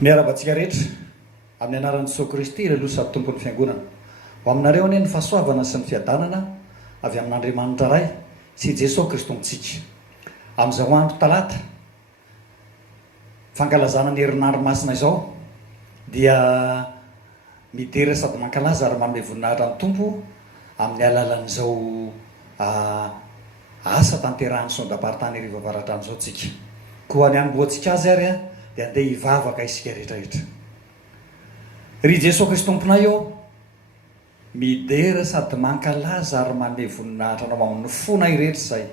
miarabantsika rehetra amin'ny anaran'i Jesosy Kristy ilay loha sady tompon'ny fiangonana ho aminareo anie ny fahasoavana sy ny fiadanana avy amin'Andriamanitra ray sy Jesosy Kristy tomponsika amin'izao andro talata fankalazana ny herinandro masina izao dia midera sady mankalaza ary manome voninahitra ny tompo amin'ny alalan'izao asa tanterahany sondapartany ariva avaratrany izao tsika koa ny anomboantsika azy ary dia andeha hivavaka isika rehetrarehetra ry Jesosy Kristy tomponay eo midera sady mankalaza ary manome voninahitra anao amin'ny fonay rehetra zay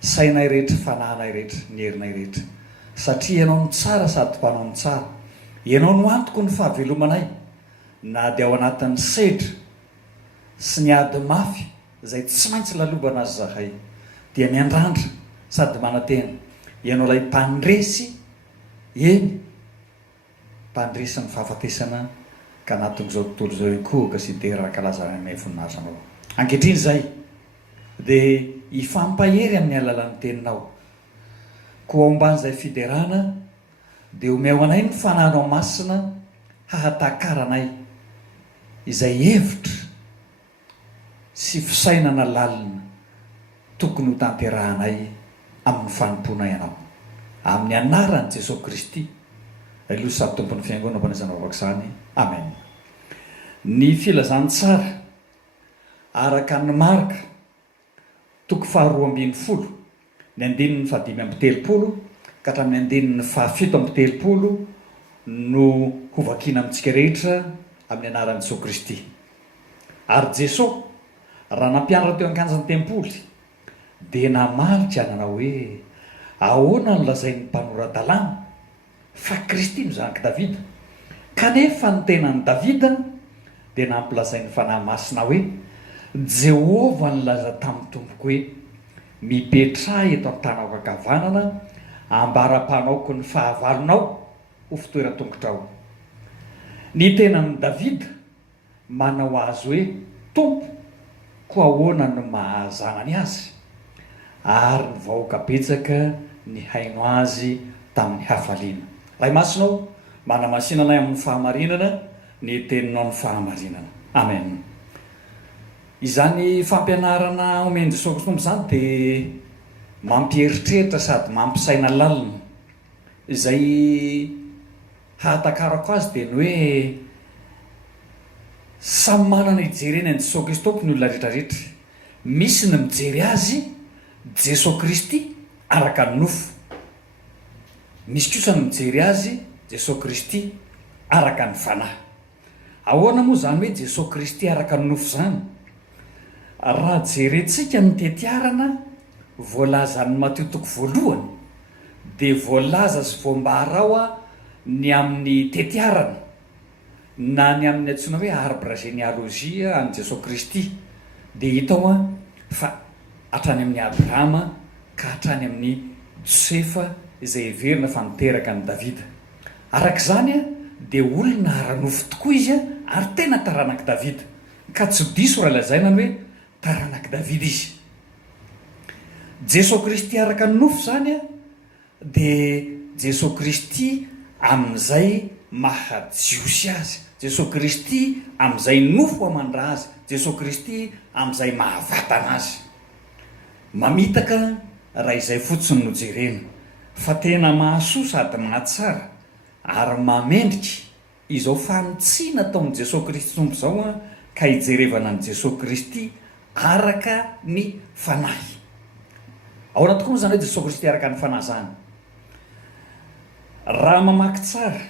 sainay rehetra fanahinay rehetra ny herinay rehetra satria ianao ny tsara sady mpanao ny tsara ianao no antoko ny fahavelomanay na dia ao anatin'ny sedra sy ny ady mafy izay tsy maintsy lalobana azy zahay dia miandrandra sady manantena ianao ilay mpandresy eny mpandresy ny fahafatesana ka anatin'izao tontolo izao ikohoka sy derakalazana anay voninahitra anao ankehitriny zay dia hifampahery amin'ny alalan'ny teninao koa omban'izay fiderana dia omeo anay ny fanahinao masina hahatakaranay izay hevitra sy fisainana lalina tokony ho tanterahanay amin'ny fanomponay ianao amin'ny anaran'i Jesosy Kristy aloha sady tompon'ny fiangonana mpanazana vavaka izany amen. Ny filazany tsara araka ny marika toko faharoa ambin'ny folo ny andininy fahadimy amby telopolo ka hatramin'ny andininy fahafito amby telopolo no hovakiana amintsika rehetra amin'ny anaran'i Jesosy Kristy. Ary Jesosy raha nampianatra teo an-kanjan'ny tempoly dia namarika nanao hoe ahoana no lazain'ny mpanorandalàna fa Kristy no zanaky Davida kanefa ny tenan'ny Davida dia nampilazain'ny fanahy masina hoe Jehova nilaza tamin'ny tompoko hoe mipetrahy eto an-tanao ankavanana ambara-panaoko ny fahavalonao ho fitoeran-tongotrao. Ny tenan'ny Davida manao azy hoe tompo ko ahoana no mahazanany azy ary ny vahoaka betsaka ny haino azy tamin'ny hafaliana. Ray masinao manamasinanay amin'ny fahamarinana ny teninao ny fahamarinana amen. Izany fampianarana omeny Jesosy Kristy tompo izany dia mampieritreritra sady mampisaina lalina izay hahatakarako azy dia ny hoe samy manana hijereny an'i Jesosy Kristy tompo ny olona rehetrarehetra. Misy ny mijery azy Jesosy Kristy araka ny nofo, misy kosa ny mijery azy Jesosy Kristy araka ny fanahy. Ahoana moa zany hoe Jesosy Kristy araka ny nofo zany? Raha jerentsika ny tetiarana voalaza ny Mateo toko voalohany dia voalaza sy voambara ao ny amin'ny tetiarana na ny amin'ny antsoina hoe arbre généalogie any Jesosy Kristy dia hita ao fa hatrany amin'ny Abrahama ka hatrany amin'ny Josefa izay heverina fa niteraka ny Davida. Arak'izany dia olona ara-nofo tokoa izy ary tena taranaky Davida ka tsy diso raha lazaina ny hoe taranaky Davida izy. Jesosy Kristy araka ny nofo zany dia Jesosy Kristy amin'izay mahajiosy azy, Jesosy Kristy amin'izay nofo amandra azy, Jesosy Kristy amin'izay mahavatana azy. Mamitaka raha izay fotsiny no jerena fa tena mahasoa sady mahatsara ary mamendrika izao fanotsiana taon'i Jesosy Kristy tompo izao ka hijerevana ny Jesosy Kristy araka ny fanahy. Ahoana tokoa moa zany hoe Jesosy Kristy araka ny fanahy zany? Raha mamaky tsara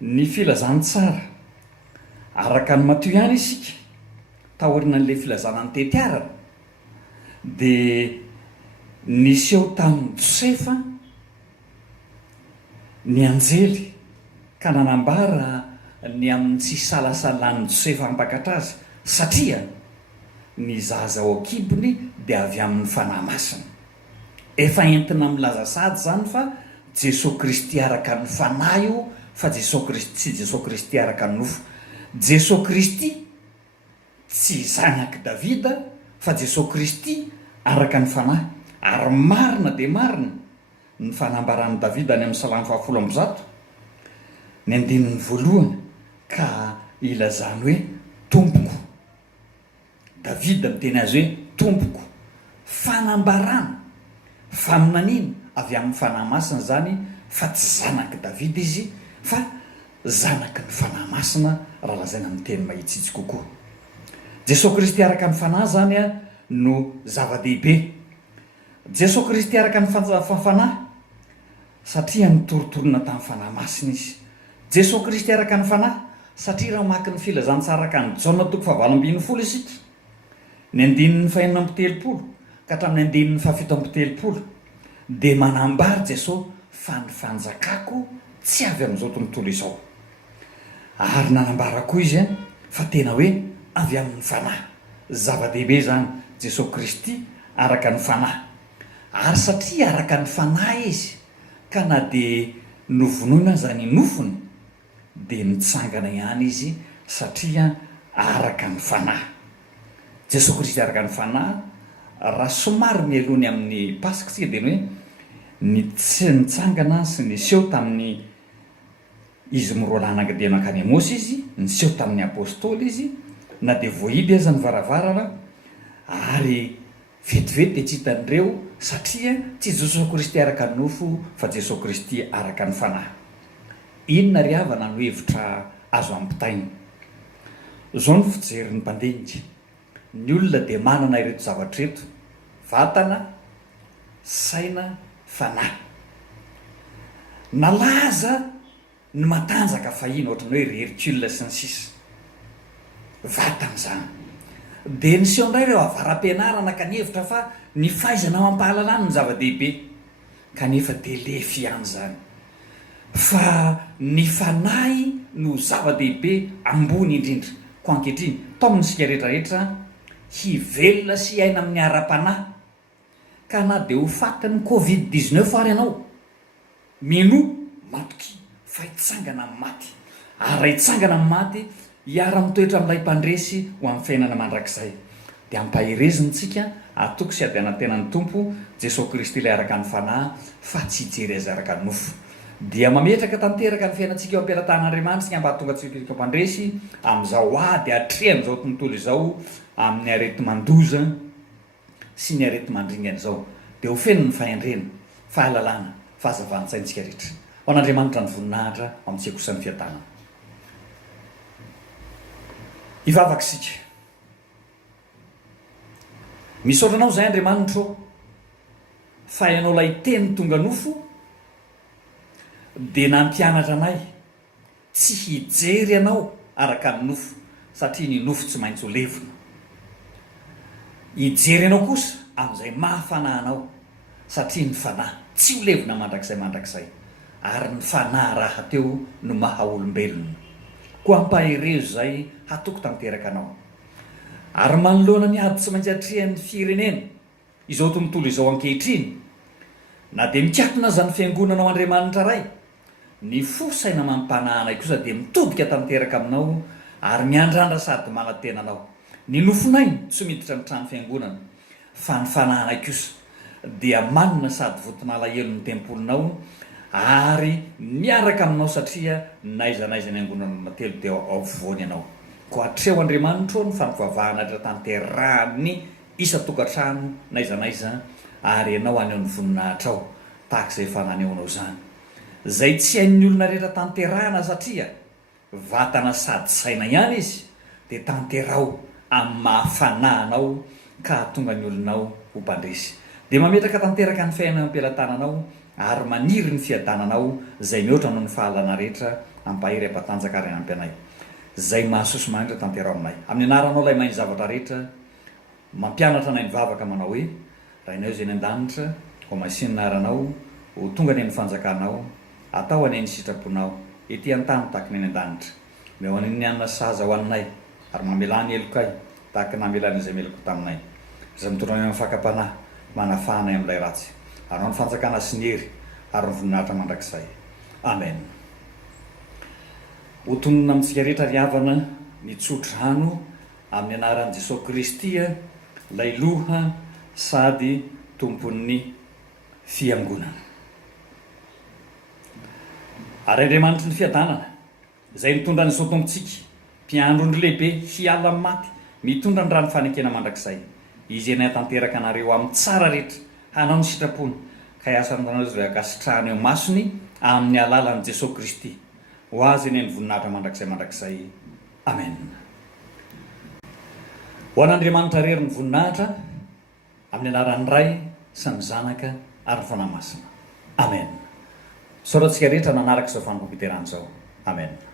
ny filazany tsara araka ny Mateo ihany isika taorina n'ilay filazana ny tetiarana dia nisy eo tamin'ny Josefa ny anjely ka nanambara ny amin'ny tsy salasalan'ny Josefa hampakatra azy satria ny zaza ao an-kibony dia avy amin'ny fanahy masina. Efa entina milaza sady zany fa Jesosy Kristy araka ny fanahy io fa Jesosy Kristy tsy Jesosy Kristy araka ny nofo. Jesosy Kristy tsy zanaky Davida fa Jesosy Kristy araka ny fanahy. Ary marina dia marina ny fanambaran'i Davida any amin'ny Salamy 100 ny andinin'ny voalohany ka ilazany hoe tompoko. Davida miteny azy hoe tompoko, fanambarana, faminaniana avy amin'ny fanahy masina zany, fa tsy zanaky Davida izy fa zanaky ny fanahy masina, raha lazaina amin'ny teny mahitsitsy kokoa. Jesosy Kristy araka ny fanahy zany a no zava-dehibe. Jesosy Kristy araka ny fanahy satria nitorotorona tamin'ny fanahy masina izy. Jesosy Kristy araka ny fanahy satria raha maky ny filazantsara araka ny Jaona 7:20 isika, ny andinin'ny 4:telopolo ka hatramin'ny andinin'ny 7:telopolo, dia manambary Jesosy fa ny fanjakako tsy avy amin'izao tontolo izao. Ary nanambara koa izy fa tena hoe avy amin'ny fanahy. Zava-dehibe zany Jesosy Kristy araka ny fanahy. Ary satria araka ny fanahy izy ka na dia novonoina zany nofony, dia mitsangana ihany izy satria araka ny fanahy. Jesosy Kristy araka ny fanahy. Raha somary mielony amin'ny pasika tsika dia hoe nitsangana sy niseho tamin'ny izy miroa lahy nangadea makany Amosy izy, niseho tamin'ny apôstôly izy, na dia voahidy aza ny varavarana, ary vetivety dia tsy hitan'ireo satria tsy Jesosy Kristy araka ny nofo fa Jesosy Kristy araka ny fanahy. Inona ry havana no hevitra azo ampitaina? Zao ny fijerin'ny mpandinika. Ny olona dia manana ireto zavatra reto: vatana, saina, fanahy. Nalaza ny matanjaka fahiny ohatrany hoe hercule sy ny sisa, vatana zany. Dia niseho indray ireo avaram-pianarana ka nihevitra fa ny fahaizana mampahalalana ny zava-dehibe, kanefa dia lefy ihany zany. Fa ny fanahy no zava-dehibe ambony indrindra. Ko ankehitriny tao amintsika rehetrarehetra hivelona sy aina amin'ny ara-panahy, ka na dia ho fatin'ny Covid-19 ary ianao, mino matoky fa hitsangana amin'ny maty. Ary hitsangana amin'ny maty hiara-mitoetra amin'ilay mpandresy ho amin'ny fiainana mandrakizay. Dia ampahirezontsika atoko sy adiana tenan'ny Tompo Jesosy Kristy ilay araka ny fanahy, fa tsy hijery azy araka ny nofo. Dia mametraka tanteraka ny fiainantsika eo am-piaratan'Andriamanitra sy hambatonga antsika mpandresy amin'izao ady hatrehan'izao tontolo izao, amin'ny arety mandoza sy ny arety mandringana izao. Dia ho feno ny fahendrena, fahalalana, fahazavana-tsaintsika rehetra. Ho an'Andriamanitra ny voninahitra amintsika kosa ny fiadanana. Hivavaka isika. Misaotranao izay Andriamanitra fa ianao ilay teny tonga nofo, dia nampianatra anay tsy hijery ianao araka ny nofo, satria ny nofo tsy maintsy ho levona. Hijery ianao kosa amin'izay mahafanahy anao, satria ny fanahy tsy ho levona mandrakizay, ary ny fanahy raha teo no maha olombelona. Koa ampahirezo izay hatoko tanteraka anao. Ary manoloana ny ady tsy maintsy hatrehan'ny firenena izao tontolo izao ankehitriny, na dia mikatona zany fiangonanao Andriamanitra ray, ny fo saina mampananay kosa dia mitodika tanteraka aminao ary miandrandra sady manantena anao. Ny nofonay tsy miditra ny trano fiangonana, fa ny fananay kosa dia manina sady votonalahelo ny tempolinao ary miaraka aminao, satria naizanaiza ny angonana matelo dia aovoany ianao. Ko hatreo Andriamanitra ny fampivavahana dra tanterahany isa-tokantrano naizanaiza, ary ianao aneo ny voninahitra ao tahak'izay fananeonao zany, zay tsy hain'ny olona rehetra tanterahana, satria vatana sady saina ihany izy. Dia tanterao amin'ny mahafanahanao ka hatonga ny olonao ho mpandresy. Dia mametraka tanteraka ny fiainana am-pelatananao ary maniry ny fiadananao zay mihoatra noho ny fahalana rehetra, ampahiry ampatanjaka ary ampy anay. Zay mahasoso manindra tanterao aminay. Amin'ny anaranao ilay mainy zavatra rehetra, mampianatra anay mivavaka manao hoe: rainao izay ny an-danitra, ho masinina aranao, ho tonga ny amin'ny fanjakanao, atao any ny sitraponao, ety an-tany tahaka ny any an-danitra. Meo an'ny anina saza ho annay, ary mamelany elokay tahaka namelany izay meloko taminay. Izay mitondra ny fakapanahy, manafahanay amin'ilay ratsy. Anao ny fanjakana sy ny hery ary ny voninahitra mandrakizay. Amen. Ho tonona amintsika rehetra ry havana ny tsodrano amin'ny anaran'i Jesosy Kristy, ilay loha sady tompon'ny fiangonana. Ary Andriamanitra ny fiadanana izay mitondra nyzao tomontsika mpiandrondro lehibe hiala maty mitondra ny rano fanekena mandrakizay izy enay tanteraka anareo amin'ny tsara rehetra hanao ny sitrapony ka hiasananareo zay akasitrahana eo masony amin'ny alalan'i Jesosy Kristy ho azy eny ny voninahitra mandrakizay amen. Ho an'Andriamanitra rery ny voninahitra amin'ny anaran'ny Ray sy ny Zanaka ary ny Fanahy Masina amen. Soratsika rehetra nanaraka izao fanompoam-piterana izao amen.